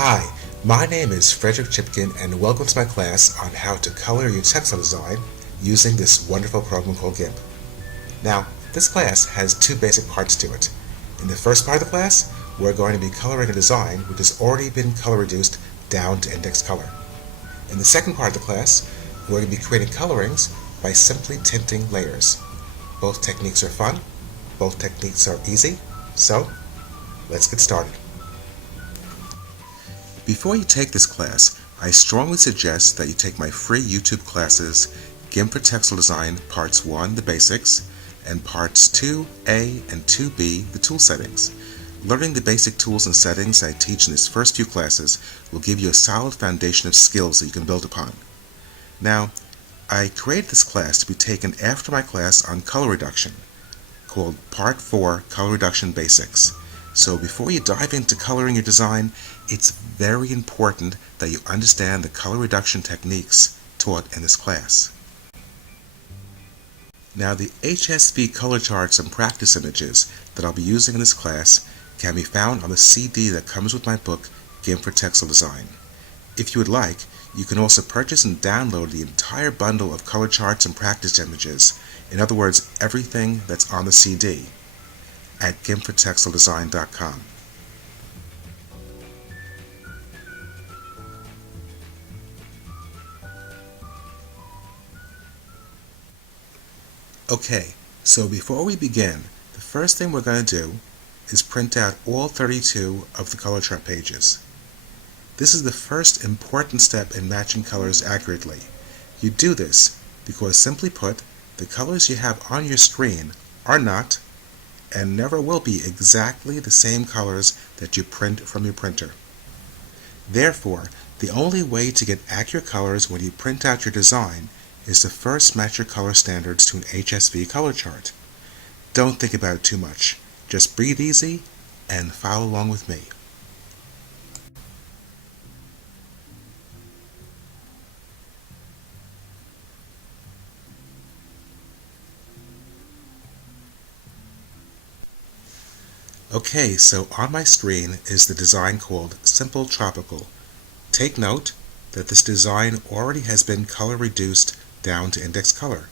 Hi, my name is Frederick Chipkin and welcome to my class on how to color your textile design using this wonderful program called GIMP. Now, this class has two basic parts to it. In the first part of the class, we're going to be coloring a design which has already been color reduced down to index color. In the second part of the class, we're going to be creating colorings by simply tinting layers. Both techniques are fun, both techniques are easy, so let's get started. Before you take this class, I strongly suggest that you take my free YouTube classes, GIMP for Textile Design Parts 1, the basics, and Parts 2A and 2B, the tool settings. Learning the basic tools and settings I teach in these first few classes will give you a solid foundation of skills that you can build upon. Now, I created this class to be taken after my class on color reduction, called Part 4, Color Reduction Basics. So before you dive into coloring your design, it's very important that you understand the color reduction techniques taught in this class. Now, the HSV color charts and practice images that I'll be using in this class can be found on the CD that comes with my book, GIMP for Textile Design. If you would like, you can also purchase and download the entire bundle of color charts and practice images, in other words, everything that's on the CD, at gimpfortextiledesign.com. Okay, so before we begin, the first thing we're going to do is print out all 32 of the color chart pages. This is the first important step in matching colors accurately. You do this because, simply put, the colors you have on your screen are not and never will be exactly the same colors that you print from your printer. Therefore, the only way to get accurate colors when you print out your design is to first match your color standards to an HSV color chart. Don't think about it too much. Just breathe easy and follow along with me. Okay, so on my screen is the design called Simple Tropical. Take note that this design already has been color reduced down to index color.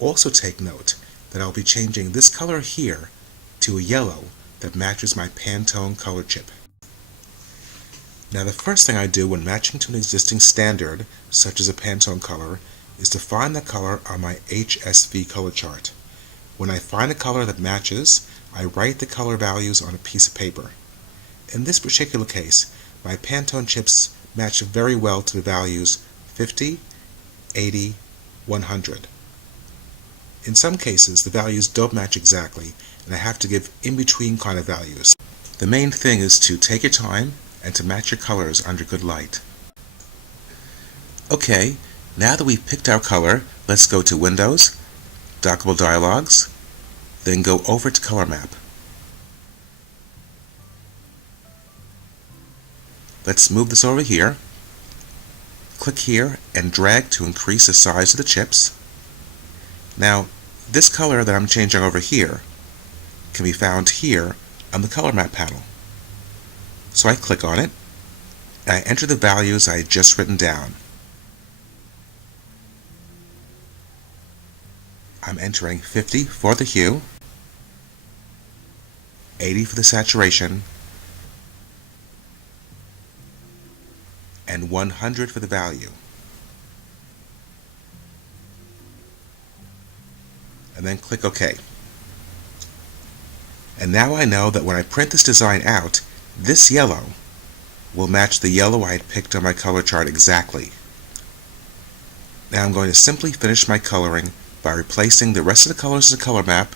Also take note that I'll be changing this color here to a yellow that matches my Pantone color chip. Now, the first thing I do when matching to an existing standard, such as a Pantone color, is to find the color on my HSV color chart. When I find a color that matches, I write the color values on a piece of paper. In this particular case, my Pantone chips match very well to the values 50, 80, 100. In some cases, the values don't match exactly, and I have to give in-between kind of values. The main thing is to take your time and to match your colors under good light. Okay, now that we've picked our color, let's go to Windows, Dockable Dialogues, then go over to Color Map. Let's move this over here. Click here and drag to increase the size of the chips. Now, this color that I'm changing over here can be found here on the Color Map panel. So I click on it, and I enter the values I had just written down. I'm entering 50 for the hue, 80 for the saturation, and 100 for the value. And then click OK. And now I know that when I print this design out, this yellow will match the yellow I had picked on my color chart exactly. Now I'm going to simply finish my coloring by replacing the rest of the colors of the color map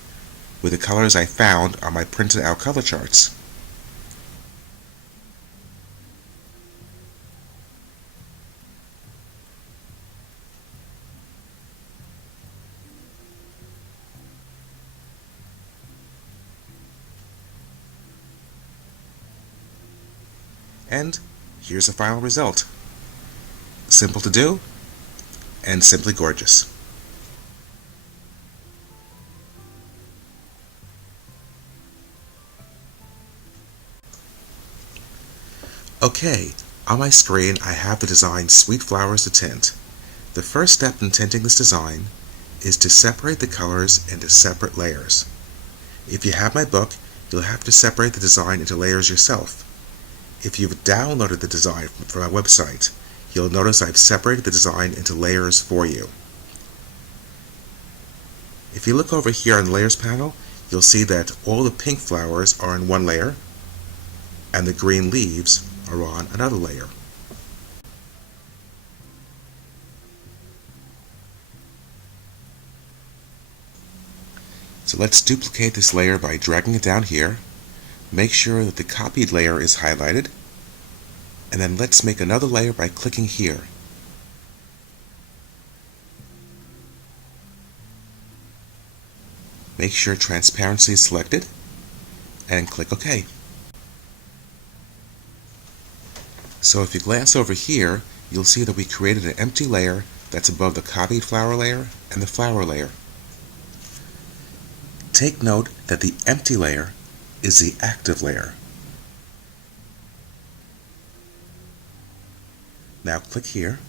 with the colors I found on my printed out color charts. And here's the final result. Simple to do and simply gorgeous. Okay, on my screen I have the design Sweet Flowers to Tint. The first step in tinting this design is to separate the colors into separate layers. If you have my book, you'll have to separate the design into layers yourself. If you've downloaded the design from my website, you'll notice I've separated the design into layers for you. If you look over here on the Layers panel, you'll see that all the pink flowers are in one layer, and the green leaves are on another layer. So let's duplicate this layer by dragging it down here. Make sure that the copied layer is highlighted, and then let's make another layer by clicking here. Make sure transparency is selected, and click OK. So if you glance over here, you'll see that we created an empty layer that's above the copied flower layer and the flower layer. Take note that the empty layer is the active layer. Now click here.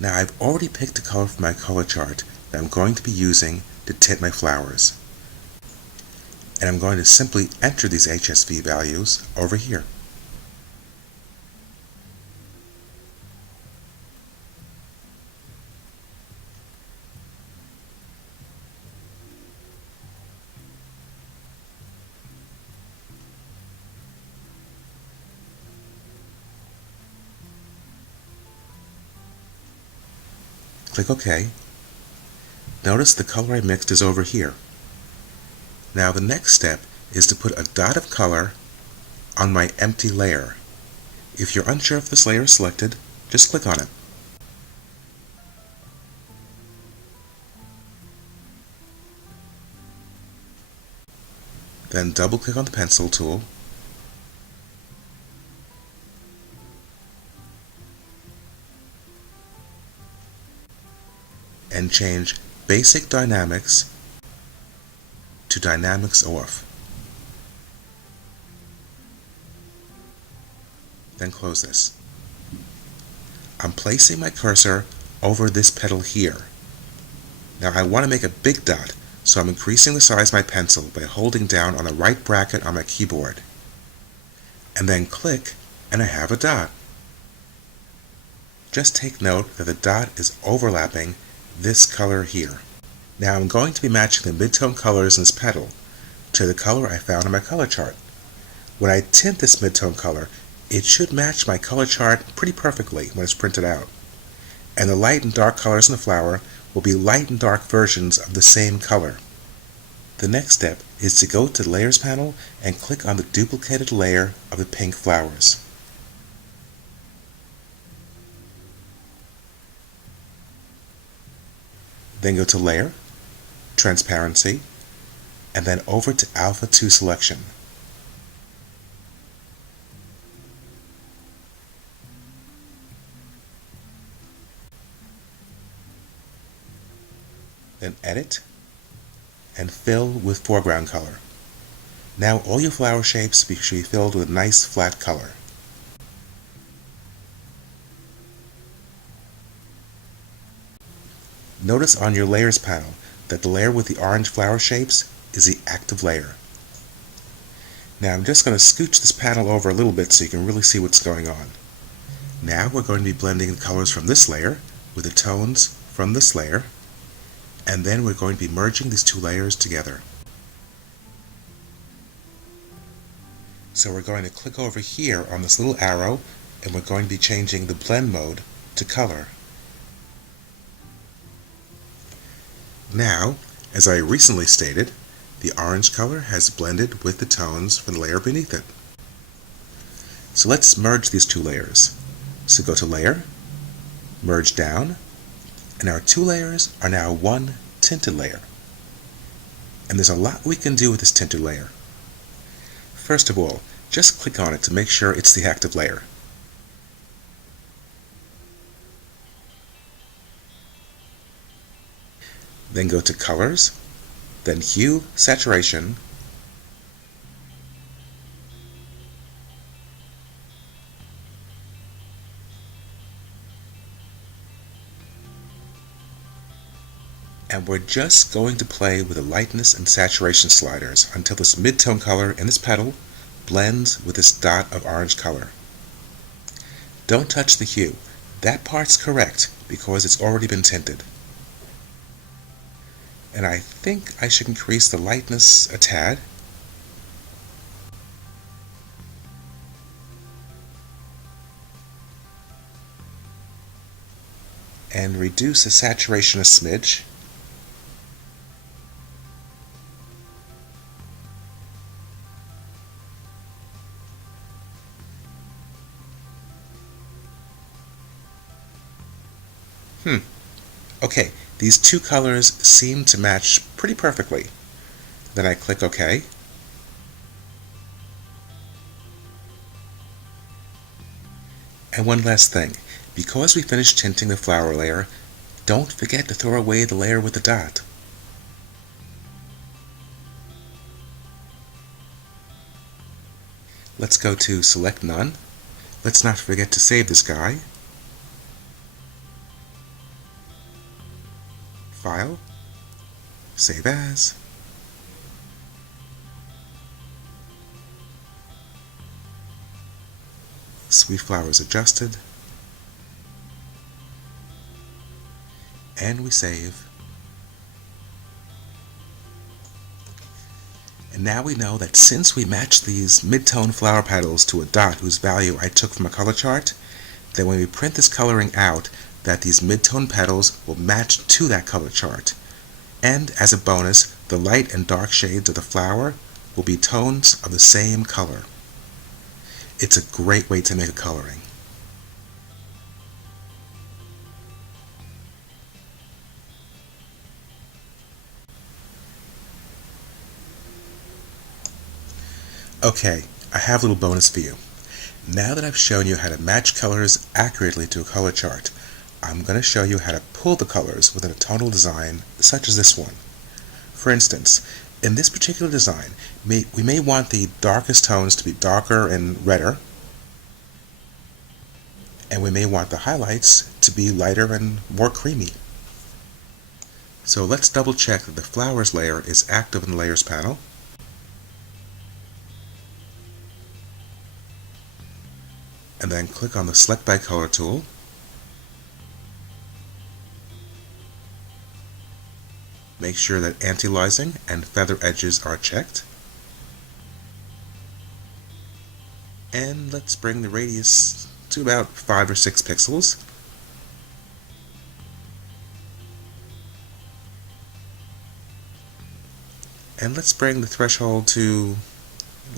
Now I've already picked a color for my color chart that I'm going to be using to tint my flowers. And I'm going to simply enter these HSV values over here. Click OK. Notice the color I mixed is over here. Now the next step is to put a dot of color on my empty layer. If you're unsure if this layer is selected, just click on it. Then double click on the pencil tool and change Basic Dynamics to Dynamics Off. Then close this. I'm placing my cursor over this petal here. Now I want to make a big dot, so I'm increasing the size of my pencil by holding down on the right bracket on my keyboard. And then click, and I have a dot. Just take note that the dot is overlapping this color here. Now I'm going to be matching the midtone colors in this petal to the color I found on my color chart. When I tint this midtone color, it should match my color chart pretty perfectly when it's printed out. And the light and dark colors in the flower will be light and dark versions of the same color. The next step is to go to the Layers panel and click on the duplicated layer of the pink flowers. Then go to Layer, Transparency, and then over to Alpha 2 Selection. Then Edit, and Fill with Foreground Color. Now all your flower shapes should be filled with a nice flat color. Notice on your Layers panel that the layer with the orange flower shapes is the active layer. Now I'm just going to scooch this panel over a little bit so you can really see what's going on. Now we're going to be blending the colors from this layer with the tones from this layer, and then we're going to be merging these two layers together. So we're going to click over here on this little arrow, and we're going to be changing the blend mode to color. Now, as I recently stated, the orange color has blended with the tones from the layer beneath it. So let's merge these two layers. So go to Layer, Merge Down, and our two layers are now one tinted layer. And there's a lot we can do with this tinted layer. First of all, just click on it to make sure it's the active layer. Then go to Colors, then Hue, Saturation, And we're just going to play with the lightness and saturation sliders until this mid-tone color in this petal blends with this dot of orange color. Don't touch the hue. That part's correct because it's already been tinted. And I think I should increase the lightness a tad. And reduce the saturation a smidge. Okay, these two colors seem to match pretty perfectly. Then I click OK. And one last thing, because we finished tinting the flower layer, don't forget to throw away the layer with the dot. Let's go to Select None. Let's not forget to save this guy. File, Save As. Sweet flowers adjusted. And we save. And now we know that since we matched these mid-tone flower petals to a dot whose value I took from a color chart, that when we print this coloring out, that these mid-tone petals will match to that color chart. And as a bonus, the light and dark shades of the flower will be tones of the same color. It's a great way to make a coloring. Okay, I have a little bonus for you. Now that I've shown you how to match colors accurately to a color chart, I'm going to show you how to pull the colors within a tonal design such as this one. For instance, in this particular design, we may want the darkest tones to be darker and redder, and we may want the highlights to be lighter and more creamy. So let's double check that the flowers layer is active in the Layers panel. And then click on the Select by Color tool. Make sure that anti-aliasing and feather edges are checked. And let's bring the radius to about 5 or 6 pixels. And let's bring the threshold to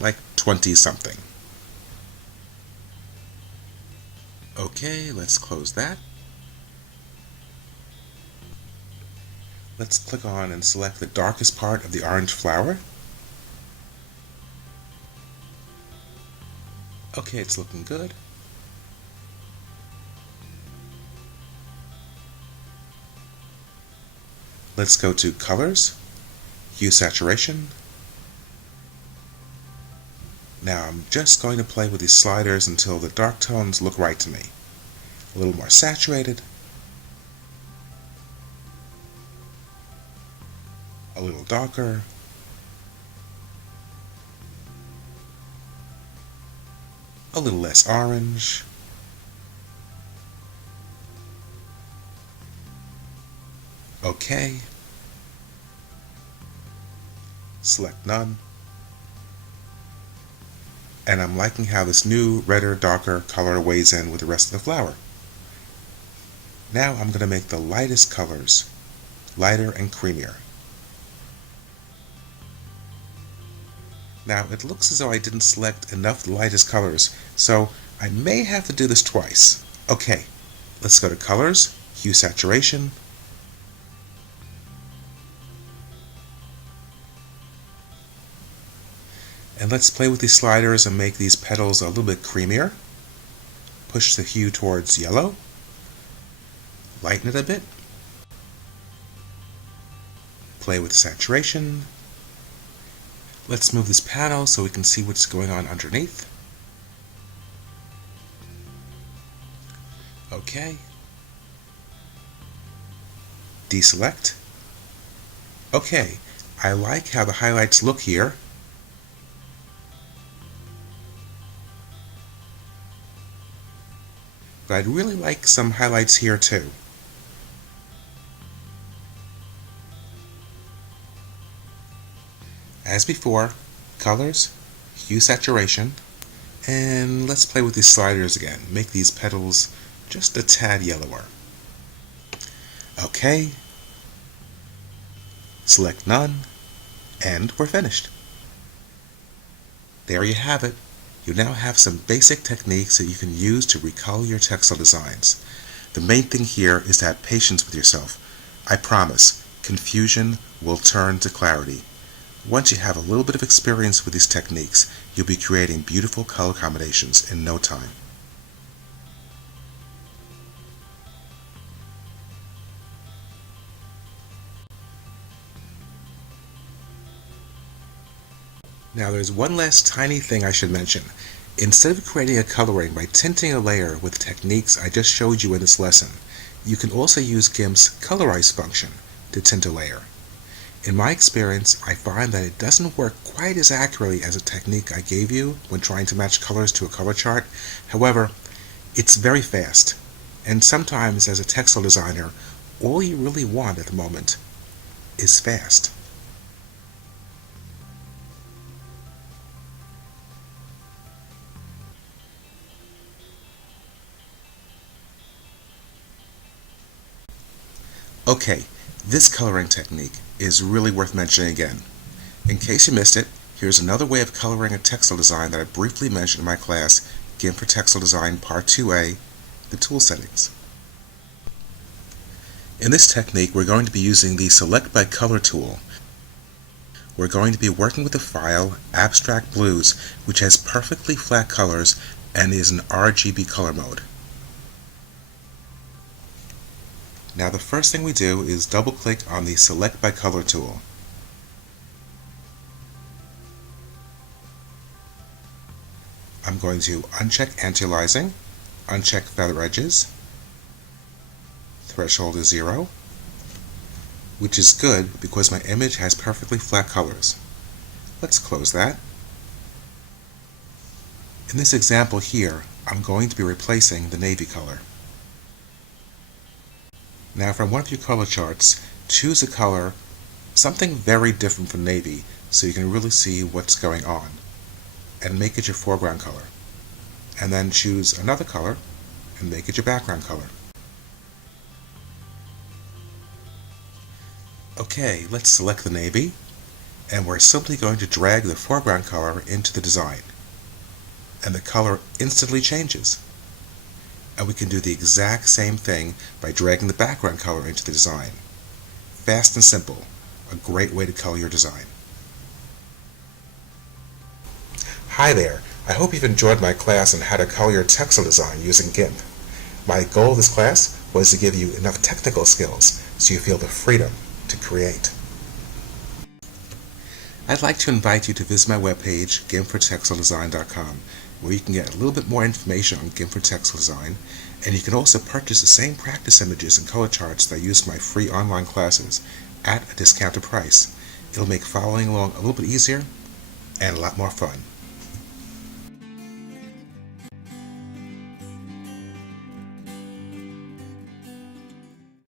like 20 something. Okay, let's close that. Let's click on and select the darkest part of the orange flower. Okay, it's looking good. Let's go to Colors, Hue Saturation. Now I'm just going to play with these sliders until the dark tones look right to me. A little more saturated. A little darker. A little less orange. Okay. Select None. And I'm liking how this new redder, darker color weighs in with the rest of the flower. Now I'm going to make the lightest colors lighter and creamier. Now it looks as though I didn't select enough lightest colors, so I may have to do this twice. Okay, let's go to Colors, Hue Saturation. And let's play with these sliders and make these petals a little bit creamier. Push the hue towards yellow. Lighten it a bit. Play with saturation. Let's move this panel so we can see what's going on underneath. Okay. Deselect. Okay, I like how the highlights look here. But I'd really like some highlights here too. As before, colors, hue saturation, and let's play with these sliders again. Make these petals just a tad yellower. Okay, select none, and we're finished. There you have it. You now have some basic techniques that you can use to recolor your textile designs. The main thing here is to have patience with yourself. I promise, confusion will turn to clarity. Once you have a little bit of experience with these techniques, you'll be creating beautiful color combinations in no time. Now there's one last tiny thing I should mention. Instead of creating a coloring by tinting a layer with techniques I just showed you in this lesson, you can also use GIMP's colorize function to tint a layer. In my experience, I find that it doesn't work quite as accurately as a technique I gave you when trying to match colors to a color chart. However, it's very fast, and sometimes as a textile designer, all you really want at the moment is fast. Okay, this coloring technique is really worth mentioning again. In case you missed it, here's another way of coloring a textile design that I briefly mentioned in my class, GIMP for Textile Design Part 2A, the tool settings. In this technique, we're going to be using the Select by Color tool. We're going to be working with the file Abstract Blues, which has perfectly flat colors and is in RGB color mode. Now the first thing we do is double-click on the Select by Color tool. I'm going to uncheck anti-aliasing, uncheck feather edges, threshold is 0, which is good because my image has perfectly flat colors. Let's close that. In this example here, I'm going to be replacing the navy color. Now from one of your color charts, choose a color, something very different from navy, so you can really see what's going on, and make it your foreground color. And then choose another color and make it your background color. Okay, let's select the navy, and we're simply going to drag the foreground color into the design. And the color instantly changes. And we can do the exact same thing by dragging the background color into the design. Fast and simple, a great way to color your design. Hi there, I hope you've enjoyed my class on how to color your textile design using GIMP. My goal of this class was to give you enough technical skills so you feel the freedom to create. I'd like to invite you to visit my webpage, gimpfortextiledesign.com, where you can get a little bit more information on GIMP for Textile Design, and you can also purchase the same practice images and color charts that I use in my free online classes at a discounted price. It'll make following along a little bit easier and a lot more fun.